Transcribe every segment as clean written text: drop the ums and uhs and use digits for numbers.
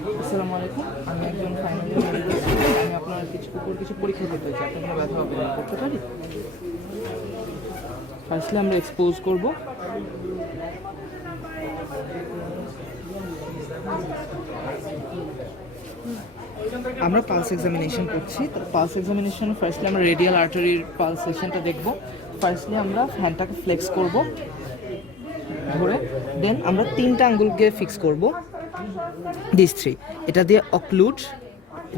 আসসালামু আলাইকুম, আমি একজন ফাইনাল ইয়ার মেডিকেল স্টুডেন্ট। আমি আপনার কিছু পরীক্ষা করতে চাই। আপনার কোনো ব্যথা হবে না, করতে পারি? ফার্স্টলি আমরা এক্সপোজ করব। আমরা পালস এক্সামিনেশন করছি। তো পালস এক্সামিনেশন ফার্স্টলি আমরা রেডিয়াল আর্টারির পালসেশনটা দেখব। ফার্স্টলি আমরা হ্যান্ডটাকে ফ্লেক্স করব ধরে, দেন আমরা তিনটা আঙ্গুলকে ফিক্স করব, দিস থ্রি। এটা দিয়ে occlude,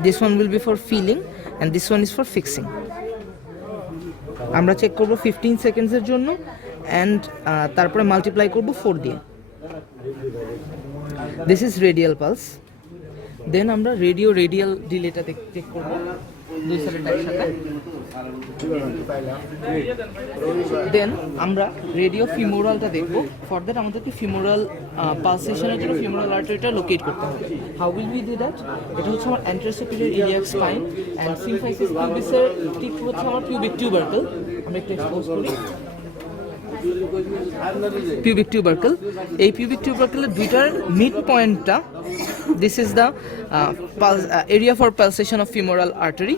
this one will be for filling and this one is for fixing. আমরা চেক করব 15 সেকেন্ডসের জন্য অ্যান্ড তারপরে মাল্টিপ্লাই করব 4 দিয়ে। This is radial pulse. Then আমরা রেডিয়াল ডিলেটা চেক করব দুই সাইডের একসাথে। দেন আমরা রেডিও ফিমোরালটা দেখব। ফর দ্যাট আমাদেরকে ফিমোরাল পালসেশনের জন্য ফিমোরাল আর্টারিটা লোকেট করতে হবে। How will we do that? এটা হচ্ছে আমার anterior superior iliac spine and symphysis পিউবিসের ঠিক হচ্ছে আমার পিউবিক টিউবারকেল। আমরা একটু এক্সপোজ করি পিউবিক টিউবারকেল। এই পিউবিক টিউবারকেলের দুইটার মিড পয়েন্টটা, this is the area for pulsation of femoral artery.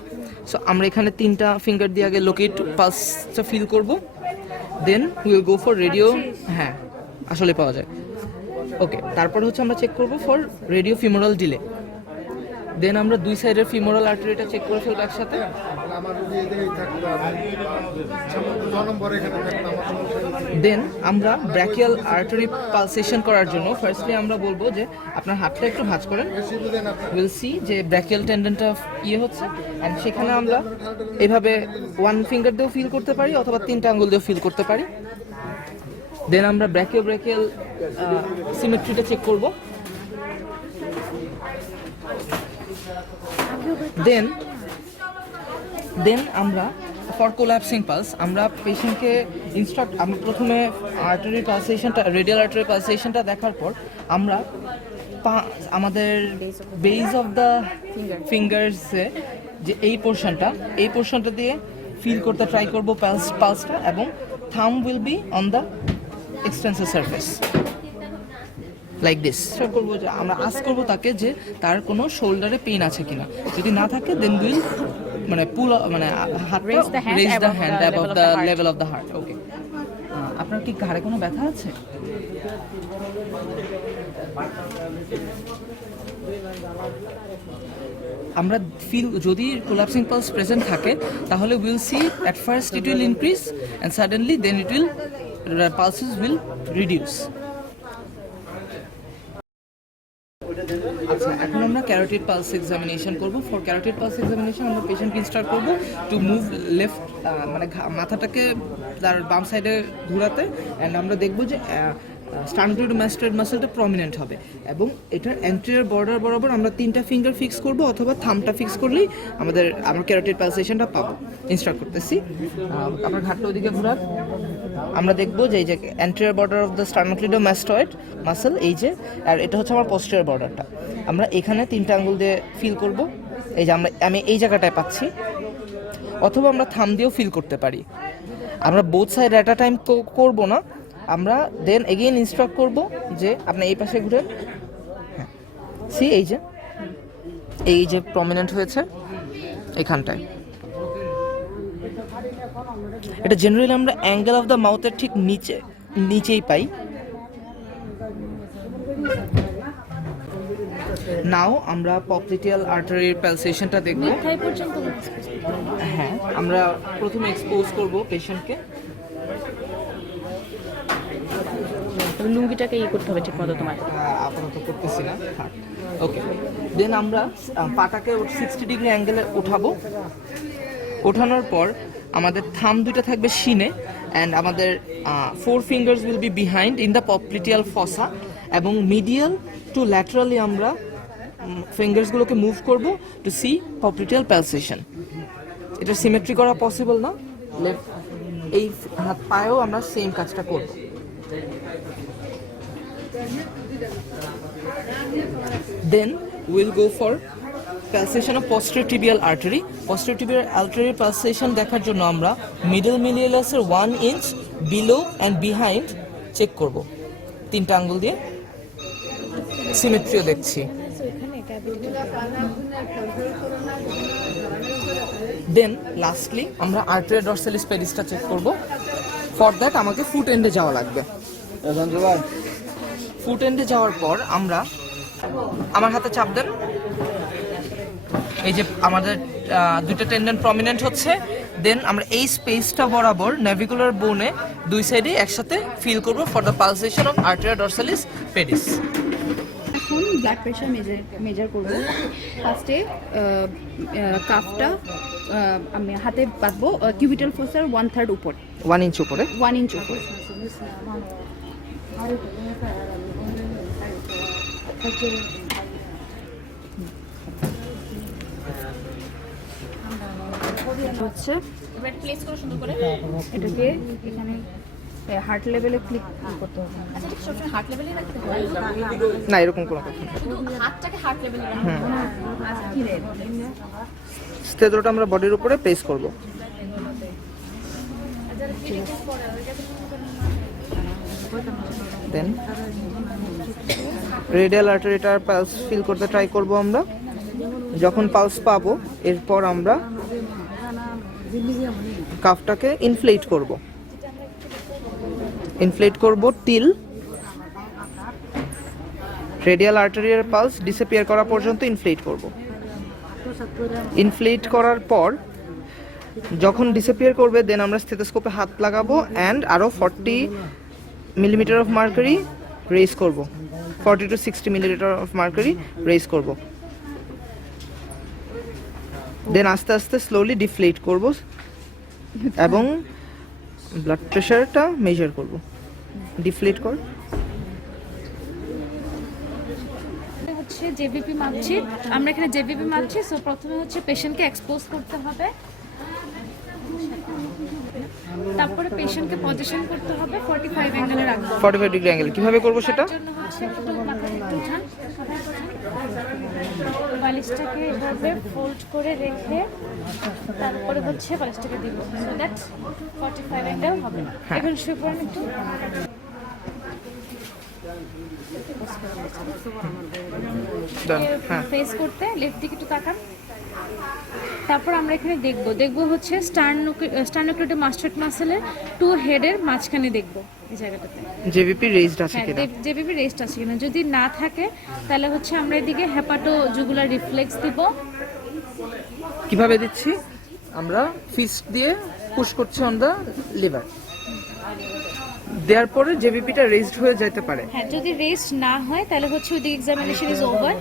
So আমরা এখানে তিনটা ফিঙ্গার দিয়ে আগে লোকেট পালসটা ফিল করব, then will go for radio. হ্যাঁ, আসলে পাওয়া যায়। ওকে, তারপর হচ্ছে আমরা চেক করব ফর রেডিও ফিমোরাল ডিলে। দেন আমরা দুই সাইডের ফিমোরাল আর্টারিটা চেক করে ফেলবো একসাথে। দেন আমরা ব্র্যাকিয়াল আর্টারি পালসেশন করার জন্য ফার্স্টলি আমরা বলবো যে আপনার হাতটা একটু ভাঁজ করেন। উইল সি যে ব্র্যাকিয়াল টেন্ডনটা হচ্ছে, অ্যান্ড সেখানে আমরা এভাবে ওয়ান ফিঙ্গার দিয়েও ফিল করতে পারি অথবা তিনটা আঙ্গুল দিয়েও ফিল করতে পারি। দেন আমরা ব্র্যাকিয়াল সিমেট্রিটা চেক করব। দেন আমরা ফর কোলাপসিং পালস আমরা পেশেন্টকে আমরা প্রথমে আর্টারি পালসেশনটা, রেডিয়াল আর্টারি পালসেশনটা দেখার পর আমরা আমাদের বেস অফ দ্য ফিঙ্গার্সে যে এই পোর্শনটা দিয়ে ফিল করতে ট্রাই করব পালসটা, এবং থাম will be on the extensor surface like this. করবো যে আমরা আস্ক করবো তাকে যে তার কোনো শোল্ডারে পেইন আছে কিনা। যদি না থাকে দেন উইল হাতটা raise the hand above the level of the heart. Okay, আপনার কি ঘাড়ে কোনো ব্যথা আছে? আমরা যদি কোলাপসিং পালস প্রেজেন্ট থাকে তাহলে will see at first it will increase and suddenly then pulses will reduce. আচ্ছা, এখন আমরা ক্যারোটিড পালস এক্সামিনেশন করব। ফর ক্যারোটিড পালস এক্সামিনেশন আমরা পেশেন্টকে ইনস্ট্রাক্ট করব টু মুভ লেফট, মাথাটাকে তার বাম সাইডে ঘোরাতে, অ্যান্ড আমরা দেখব যে স্টার্নোক্লেইডোমাস্টোয়েড মাসলটা প্রমিনেন্ট হবে, এবং এটার অ্যান্টেরিয়র বর্ডার বরাবর আমরা তিনটা ফিঙ্গার ফিক্স করব অথবা থামটা ফিক্স করলেই আমরা ক্যারোটিড পালসেশনটা পাবো। ইনস্ট্রাক্ট করতেছি, আপনার ঘাটটা ওদিকে ঘোরান। আমরা দেখব যে এই যে anterior border of the sternocleidomastoid muscle, এই যে, আর এটা হচ্ছে আমার পোস্টেরিয়র বর্ডারটা। আমরা এখানে তিনটা আঙ্গুল দিয়ে ফিল করব। এই যে আমি এই জায়গাটায় পাচ্ছি, অথবা আমরা থাম দিয়েও ফিল করতে পারি। আমরা both side at a time তো করবো না। আমরা দেন এগেইন ইনস্ট্রাক্ট করব যে আপনি এই পাশে ঘুরেন। হ্যাঁ, সি এই যে প্রমিনেন্ট হয়েছে এখানটায়। এটা জেনারেলি আমরা অ্যাঙ্গেল অফ দ্য মাউথের ঠিক নিচেই পাই। নাও আমরা পপলিটিয়াল আর্টারির পালসেশনটা দেখব। হ্যাঁ, আমরা প্রথমে এক্সপোজ করব পেশেন্টকে। লুঙ্গিটাকে করতে হবে ঠিক মতো, তোমার আপাতত করতেছি না। ওকে, দেন আমরা পাটাকে 60 ডিগ্রি অ্যাঙ্গেলে উঠাবো। ওঠানোর পর আমাদের থাম দুইটা থাকবে শিনে, অ্যান্ড আমাদের 4 fingers will be behind in the popliteal fossa, এবং মিডিয়াল টু ল্যাটারালি আমরা ফিঙ্গার্সগুলোকে মুভ করব টু সি পপলিটিয়াল পালসেশন। এটা সিমেট্রি করা পসিবল না, এই হাত পায়েও আমরা সেম কাজটা করব। Then we'll go for pulsation of posterior tibial artery. Posterior tibial artery pulsation দেখার জন্য আমরা middle malleolus এর 1 inch below and behind check করব তিনটা আঙ্গুল দিয়ে। সিমেট্রিও দেখছি। এটা দেন লাস্টলি আমরা আর্টেরিয়া ডরসালিস পেডিসটা চেক করব। ফর দ্যাট আমাকে ফুট এন্ডে যাওয়া লাগবে। ফুট এন্ডে যাওয়ার পর আমরা, আমার হাতে চাপ দেন, এই যে আমাদের দুটো টেন্ডন প্রমিনেন্ট হচ্ছে। দেন আমরা এই স্পেসটা বরাবর নেভিকুলার বোনে দুই সাইডে একসাথে ফিল করব for the pulsation of arteria dorsalis pedis. এখন ব্লাড প্রেশার মেজার করব। ফার্স্টে কাফটা আমি হাতে বাঁধবো কিউবিটাল ফোসার 1/3 উপর, 1 ইঞ্চ উপরে, 1 ইঞ্চ উপর। হচ্ছে এবার প্লেস করে সুন্দর করে এটাকে এখানে হার্ট লেভেলে ক্লিক করতে হবে। আচ্ছা ঠিক আছে, হার্ট লেভেলে রাখতে হবে না এরকম কোনো কথা না, শুধু হাতটাকে হার্ট লেভেলে রাখতে হবে। আচ্ছা কি রে স্টেথোটা আমরা বডির উপরে প্লেস করব। দেন রেডিয়াল আর্টারিটার পালস ফিল করতে ট্রাই করব আমরা। যখন পালস পাবো এরপর আমরা কাফটাকে ইনফ্লেট করব। ইনফ্লেট করব টিল রেডিয়াল আর্টারিয়ার পালস ডিসঅ্যাপিয়ার করা পর্যন্ত ইনফ্লেট করব। ইনফ্লেট করার পর যখন ডিসঅ্যাপিয়ার করবে দেন আমরা স্টেথোস্কোপে হাত লাগাবো অ্যান্ড আরও 40 মিলিমিটার অফ মার্কারি রেজ করব। 40 to 60 millilitre of mercury raise করব। দেন আস্তে আস্তে স্লোলি ডিফ্লেট করব এবং ব্লাড প্রেশারটা মেজার করব। ডিফ্লেট কর। হচ্ছে জেবিপি মাপছি, আমরা এখানে জেবিপি মাপছি। সো প্রথমে হচ্ছে পেশেন্টকে এক্সপোজ করতে হবে, তারপরে পেশেন্টকে পজিশন করতে হবে 45 অ্যাঙ্গেলে রাখবো। 45 ডিগ্রি অ্যাঙ্গেল কিভাবে করব সেটা? তার জন্য হচ্ছে একটু মাথাটা একটু উঠান, বালিশটাকে এভাবে ফোল্ড করে রেখে তারপরে হচ্ছে বালিশটাকে দিব, সো দ্যাট 45 অ্যাঙ্গেল হবে। এখন শুয়ে পড়েন একটু। ফেস করতে লেফট দিকে একটু তাকান। তারপর আমরা এখানে দেখব হচ্ছে স্টার্নোক্লেডো মাস্টার্ড মাসেলের 2 হেডের মাঝখানে দেখব এই জায়গাটাতে জেবিপি রেজড আছে কিনা। জেবিপি রেস্ট আছে কিনা, যদি না থাকে তাহলে হচ্ছে আমরা এদিকে হেপাটো জুগুলার রিফ্লেক্স দিব। কিভাবে দিচ্ছি? আমরা ফিস্ট দিয়ে পুশ করছি অন দা লিভার। দেওয়ার পরে জেবিপিটা রেজড হয়ে যেতে পারে। হ্যাঁ, যদি রেস্ট না হয় তাহলে হচ্ছে ওই এক্সামিনেশন ইজ ওভার।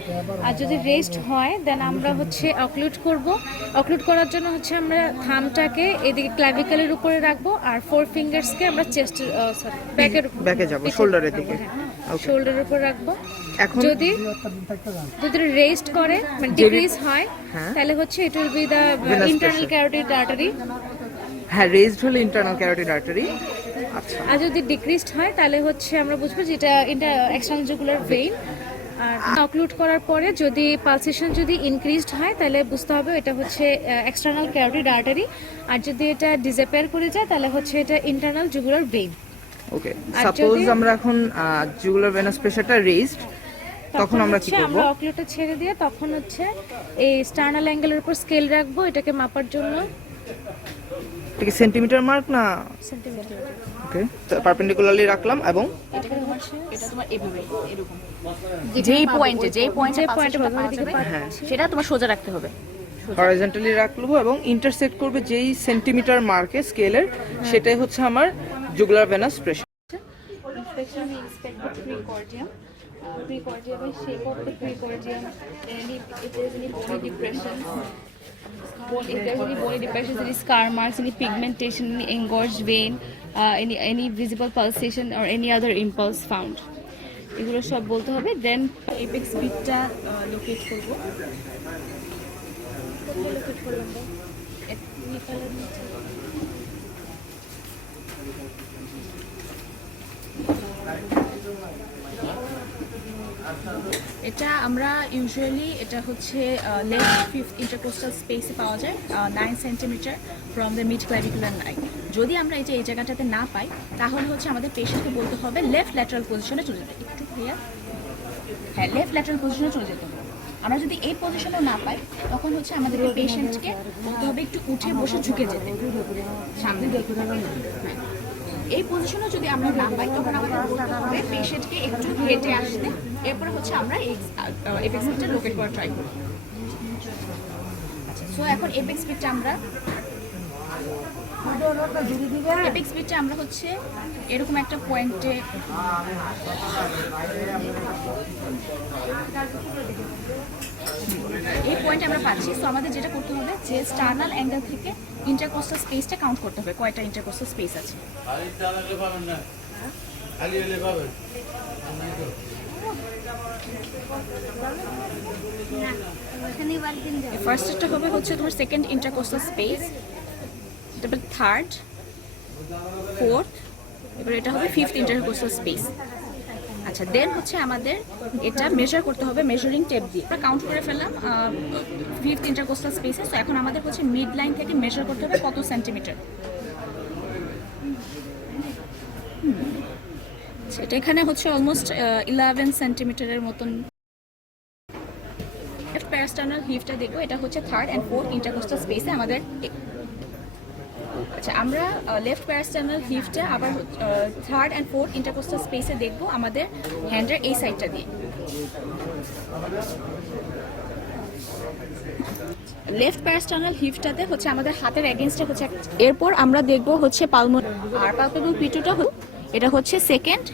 আর যদি রেস্ট হয় দেন আমরা হচ্ছে অক্লুড করব। অক্লুড করার জন্য হচ্ছে আমরা থামটাকে এদিকে ক্লাভিকলের উপরে রাখবো আর 4 ফিঙ্গার্সকে আমরা চেস্টের ব্যাকে যাব, শোল্ডারের দিকে, শোল্ডারের উপর রাখবো। এখন যদি রেস্ট করে মানে ডিক্রিজ হয় তাহলে হচ্ছে it will be the internal carotid artery. হ্যাঁ, রেজড হলে ইন্টারনাল ক্যারোটিড আর্টারি। আচ্ছা, আর যদি ডিক্রিজড হয় তাহলে হচ্ছে আমরা বুঝবো যে এটা এক্সটার্নাল জুগুলার ভেইন। আর অক্লুড করার পরে যদি পালসেশন যদি ইনক্রিজড হয় তাহলে বুঝতে হবে এটা হচ্ছে এক্সটার্নাল ক্যারোটিড আর্টারি। আর যদি এটা ডিসঅ্যাপিয়ার করে যায় তাহলে হচ্ছে এটা ইন্টারনাল জুগুলার ভেইন। ওকে, সাপোজ আমরা এখন জুগুলার ভেনাস প্রেসারটা রেজড, তখন আমরা কি করব? আমরা অক্লুডটা ছেড়ে দিয়ে তখন হচ্ছে এই স্টার্নাল অ্যাঙ্গেলের উপর স্কেল রাখবো এটাকে মাপার জন্য। ঠিক আছে, সেন্টিমিটার মার্ক না সেন্টিমিটার। ওকে, পারপেন্ডিকুলারলি রাখলাম এবং এটা তোমার এভাবে এরকম যেই পয়েন্টে সেটা তোমার সোজা রাখতে হবে। হরাইজন্টালি রাখবো এবং ইন্টারসেক্ট করবে যেই সেন্টিমিটার মার্কে স্কেলের, সেটাই হচ্ছে আমার jugular venous pressure. Inspection, we inspect the precordium. Precordium is shape of the precordium. If there's any bony depression, if there's any bony depressions, any scar marks, any pigmentation, any engorged vein, any visible pulsation or any other impulse found. এগুলো সব বলতে হবে। দেন apex বিটটা locate করব। Locate করলাম এটা আমরা usually এটা হচ্ছে লেফট 5th ইন্টারকোস্টাল স্পেসে পাওয়া যায় 9 centimetre from the mid clavicular line. যদি আমরা এই জায়গাটাতে না পাই তাহলে হচ্ছে আমাদের পেশেন্টকে বলতে হবে লেফট ল্যাটারাল পজিশনে চলে যেতে। একটু ভাইয়া, হ্যাঁ লেফট ল্যাটারাল পজিশনে চলে যেতে হবে। আমরা যদি এই পজিশনও না পাই তখন হচ্ছে আমাদের পেশেন্টকে বলতে হবে একটু উঠে বসে ঝুঁকে যেতে সামনে দেখতে হবে। এই পজিশনও যদি আমরা না পাই তখন আমাদের বলতে হবে পেশেন্টকে একটু হেঁটে আসতে, এরপরে হচ্ছে আমরা এপেক্স পিটটা লোকেট করা ট্রাই করব। আচ্ছা, সো এখন এপেক্স পিটটা আমরা হচ্ছে এরকম একটা পয়েন্টে এই পয়েন্টে আমরা পাচ্ছি। সো আমাদের যেটা করতে হবে যে স্টার্নাল অ্যাঙ্গেল থেকে ইন্টারকোস্টাল স্পেসটা কাউন্ট করতে হবে, কয়টা ইন্টারকোস্টাল স্পেস আছে। ফার্স্টটা হবে হচ্ছে তোমার সেকেন্ড ইন্টারকোস্টাল স্পেস, তারপর থার্ড, ফোর্থ, এবার এটা হবে ফিফথ ইন্টারকোস্টাল স্পেস। আচ্ছা, দেন হচ্ছে আমাদের এটা মেজার করতে হবে মেজারিং টেপ দিয়ে। আমরা কাউন্ট করে ফেললাম ফিফথ ইন্টারকোস্টাল স্পেসে। তো এখন আমাদের হচ্ছে মিড লাইন থেকে মেজার করতে হবে কত সেন্টিমিটার। সেটা এখানে হচ্ছে অলমোস্ট 11 সেন্টিমিটারের মতন। প্যারাস্টার্নাল হিপটা দেখবো, এটা হচ্ছে থার্ড অ্যান্ড ফোর্থ ইন্টারকোস্টাল স্পেসে আমাদের। আচ্ছা, আমরা লেফট প্যারাস্টার্নাল হিপটা আবার থার্ড অ্যান্ড ফোর্থ ইন্টারকোস্টাল স্পেসে দেখবো আমাদের হ্যান্ডের এই সাইডটা দিয়ে। লেফট প্যারাস্টার্নাল হিপটাতে হচ্ছে আমাদের হাতের এগেনস্টে হচ্ছে। এরপর আমরা দেখবো হচ্ছে পালমোনারি আর পালপেবল পিটুটা, এটা হচ্ছে সেকেন্ড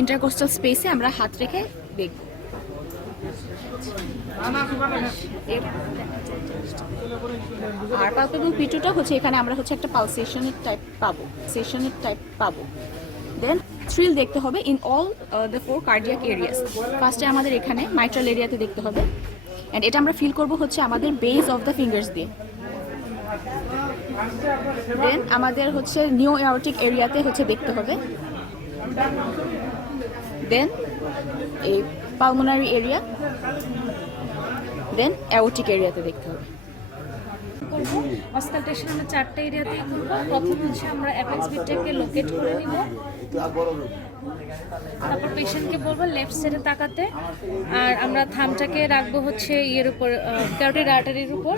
ইন্টারকোস্টাল স্পেসে আমরা হাত রেখে দেখব। আর পালপেবল পিটুটা হচ্ছে এখানে আমরা হচ্ছে একটা পালসেশনের টাইপ পাবো। দেন থ্রিল দেখতে হবে in all the 4 cardiac areas. ফার্স্টে আমাদের এখানে মাইট্রাল এরিয়াতে দেখতে হবে, অ্যান্ড এটা আমরা ফিল করব হচ্ছে আমাদের বেস অফ দ্য ফিঙ্গার্স দিয়ে। দেন আমাদের হচ্ছে নিও এওরটিক এরিয়াতে হচ্ছে দেখতে হবে। দেন এই পালমোনারি এরিয়া, দেন অ্যাওরটিক এরিয়াতে দেখতে হবে। করব অসকালটেশন আমরা 4টা এরিয়াতেই করব। প্রথম হচ্ছে আমরা অ্যাপেক্স বিটটাকে লোকেট করে নিব, তারপর পেশেন্টকে বলবো লেফট সাইডে তাকাতে, আর আমরা থামটাকে রাখবো হচ্ছে ইয়ের উপর, ক্যারোটিড আর্টারির উপর।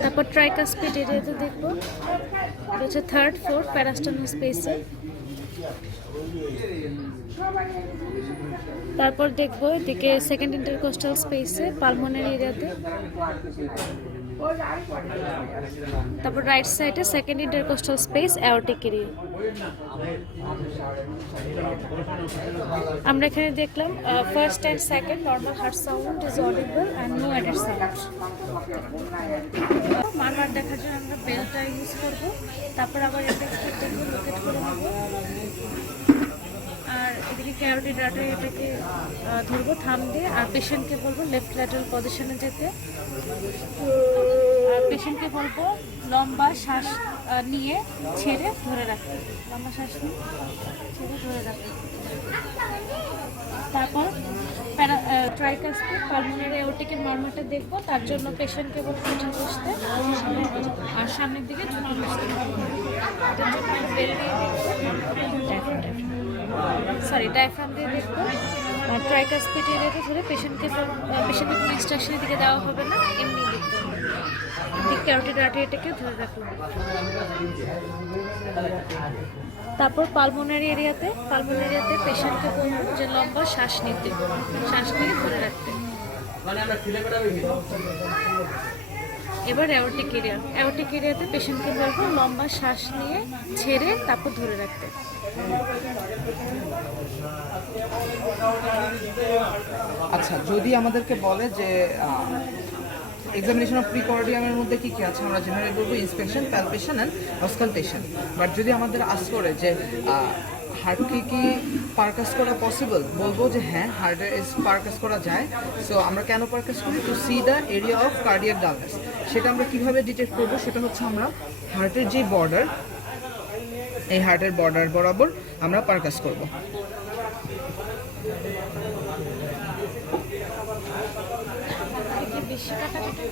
তারপর ট্রাইকাসপিড এরিয়াতে দেখবো, এটা হচ্ছে থার্ড ফোর্থ প্যারাস্টার্নাল স্পেসে। তারপর দেখবো এদিকে সেকেন্ড ইন্টারকোস্টাল স্পেসে পালমোনারি এরিয়াতে। তারপর রাইট সাইডে second intercostal space aortic area. আমরা এখানে দেখলাম first and second normal heart sound is audible and no added sound. Murmur দেখার জন্য আমরা বেলটা ইউজ করব। তারপর আবার এটাকে লোকেট করে নেব, আর এদিকে ক্যারোটিড আর্টারি এটাকে ধরবো থাম দিয়ে, আর পেশেন্টকে বলবো লেফট ল্যাটারাল পজিশনে যেতে। আর পেশেন্টকে বলবো লম্বা শ্বাস নিয়ে ছেড়ে ধরে রাখতে, লম্বা শ্বাস নিয়ে ছেড়ে ধরে রাখতে। তারপর ট্রাইকাসপিড পালমোনারি এওরটিকের মারমারটা দেখবো, তার জন্য পেশেন্টকে বলবো উঠে বসতে আর সামনের দিকে ঝুঁকে বসতে। এটার জন্য বেল দিয়ে দেখবো, ডায়াফ্রাম দিয়ে দেখবো। ট্রাইকাসপিড এরিয়াতে ধরে পেশেন্টের কোনো ইনস্ট্রাকশনের দিকে দেওয়া হবে না, এমনি দেখতে হবে। ক্যারোটিড আর্টারিটাকে ধরে রাখলাম। তারপর পালমোনারি এরিয়াতে পেশেন্টকে বলবো যে লম্বা শ্বাস নিতে, শ্বাস নিয়ে ধরে রাখতে। এবার অ্যাওরটিক এরিয়াতে পেশেন্টকে বলবো লম্বা শ্বাস নিয়ে ছেড়ে তারপর ধরে রাখতে। আচ্ছা, যদি আমাদেরকে বলে যে এক্সামিনেশন অফ প্রিকর্ডিয়ামের মধ্যে কি কি আছে, আমরা জেনারেলি বলবো inspection, palpation and auscultation. But যদি আমাদের আস্ক করে যে হার্টকে কি পারকাস করা পসিবল, বলবো যে হ্যাঁ, হার্টে পারকাস করা যায়। সো আমরা কেন পারকাস করি? To see the area of cardiac dullness. সেটা আমরা কিভাবে ডিটেক্ট করবো? সেটা হচ্ছে আমরা হার্টের যে বর্ডার, এই হার্টের বর্ডার বরাবর আমরা পারকাস করব। বেশি কাটাকাটি